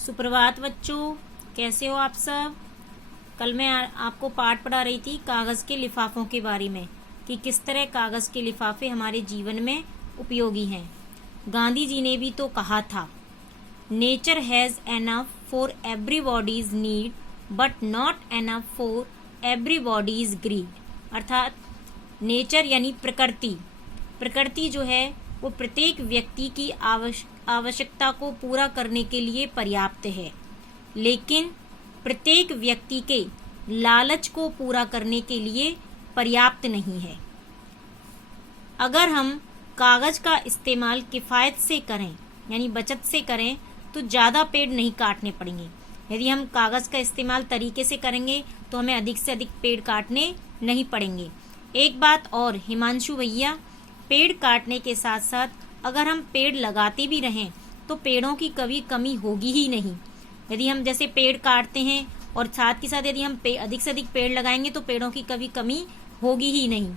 सुप्रभात बच्चों, कैसे हो आप सब। कल मैं आपको पाठ पढ़ा रही थी कागज़ के लिफाफों के बारे में कि किस तरह कागज़ के लिफाफे हमारे जीवन में उपयोगी हैं। गांधी जी ने भी तो कहा था, nature has enough for everybody's need but not enough for everybody's greed. अर्थात नेचर यानी प्रकृति जो है वो प्रत्येक व्यक्ति की आवश्यकता को पूरा करने के लिए पर्याप्त है, लेकिन प्रत्येक व्यक्ति के लालच को पूरा करने के लिए पर्याप्त नहीं है। अगर हम कागज़ का इस्तेमाल किफ़ायत से करें यानी बचत से करें तो ज़्यादा पेड़ नहीं काटने पड़ेंगे। यदि हम कागज़ का इस्तेमाल तरीके से करेंगे तो हमें अधिक से अधिक पेड़ काटने नहीं पड़ेंगे। एक बात और हिमांशु भैया, पेड़ काटने के साथ साथ अगर हम पेड़ लगाते भी रहें तो पेड़ों की कभी कमी होगी ही नहीं। यदि हम जैसे पेड़ काटते हैं और साथ ही साथ यदि हम अधिक से अधिक पेड़ लगाएंगे तो पेड़ों की कभी कमी होगी ही नहीं।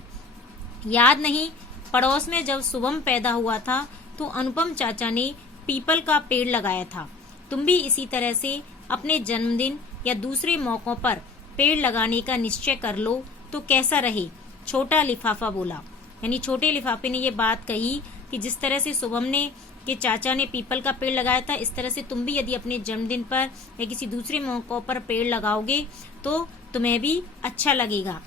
याद नहीं, पड़ोस में जब शुभम पैदा हुआ था तो अनुपम चाचा ने पीपल का पेड़ लगाया था। तुम भी इसी तरह से अपने जन्मदिन या दूसरे मौकों पर पेड़ लगाने का निश्चय कर लो तो कैसा रहे। छोटा लिफाफा बोला, यानी छोटे लिफाफे ने ये बात कही कि जिस तरह से शुभम ने के चाचा ने पीपल का पेड़ लगाया था, इस तरह से तुम भी यदि अपने जन्मदिन पर या किसी दूसरे मौकों पर पेड़ लगाओगे तो तुम्हें भी अच्छा लगेगा।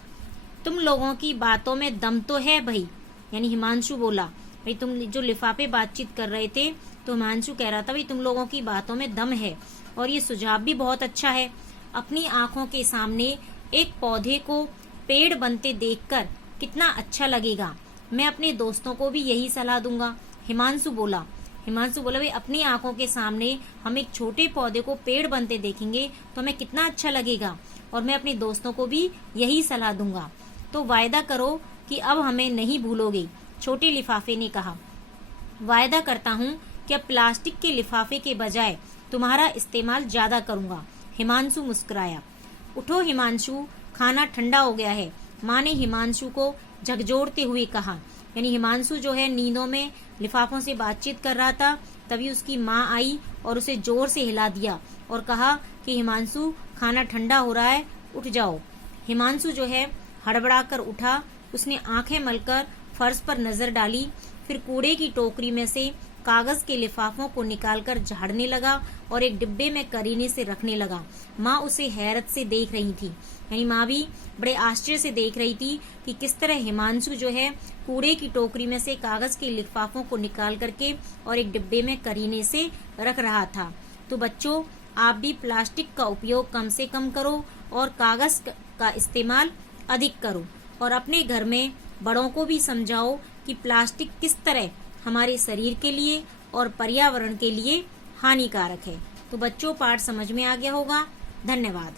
तुम लोगों की बातों में दम तो है भाई, यानी हिमांशु बोला। भाई तुम जो लिफाफे बातचीत कर रहे थे तो हिमांशु कह रहा था भाई तुम लोगों की बातों में दम है और ये सुझाव भी बहुत अच्छा है। अपनी आंखों के सामने एक पौधे को पेड़ बनते देखकर कितना अच्छा लगेगा। मैं अपने दोस्तों को भी यही सलाह दूंगा। हिमांशु बोला भाई अपनी आंखों के सामने हम एक छोटे पौधे को पेड़ बनते देखेंगे तो हमें कितना अच्छा लगेगा और मैं अपने दोस्तों को भी यही सलाह दूंगा। तो वायदा करो कि अब हमें नहीं भूलोगे, छोटे लिफाफे ने कहा। वायदा करता हूँ कि अब प्लास्टिक के लिफाफे के बजाय तुम्हारा इस्तेमाल ज्यादा करूंगा। हिमांशु मुस्कुराया। उठो हिमांशु, खाना ठंडा हो गया है, माँ ने हिमांशु को झकझोरते हुए कहा। यानी हिमांशु जो है नींदों में लिफाफों से बातचीत कर रहा था, तभी उसकी माँ आई और उसे जोर से हिला दिया और कहा कि हिमांशु खाना ठंडा हो रहा है, उठ जाओ। हिमांशु जो है हड़बड़ाकर उठा। उसने आंखें मलकर फर्श पर नजर डाली, फिर कूड़े की टोकरी में से कागज के लिफाफों को निकालकर झाड़ने लगा और एक डिब्बे में करीने से रखने लगा। माँ उसे हैरत से देख रही थी, यानी माँ भी बड़े आश्चर्य से देख रही थी कि किस तरह हिमांशु जो है कूड़े की टोकरी में से कागज के लिफाफों को निकाल करके और एक डिब्बे में करीने से रख रहा था। तो बच्चों, आप भी प्लास्टिक का उपयोग कम से कम करो और कागज का इस्तेमाल अधिक करो और अपने घर में बड़ों को भी समझाओ कि प्लास्टिक किस तरह हमारे शरीर के लिए और पर्यावरण के लिए हानिकारक है। तो बच्चों, पाठ समझ में आ गया होगा। धन्यवाद।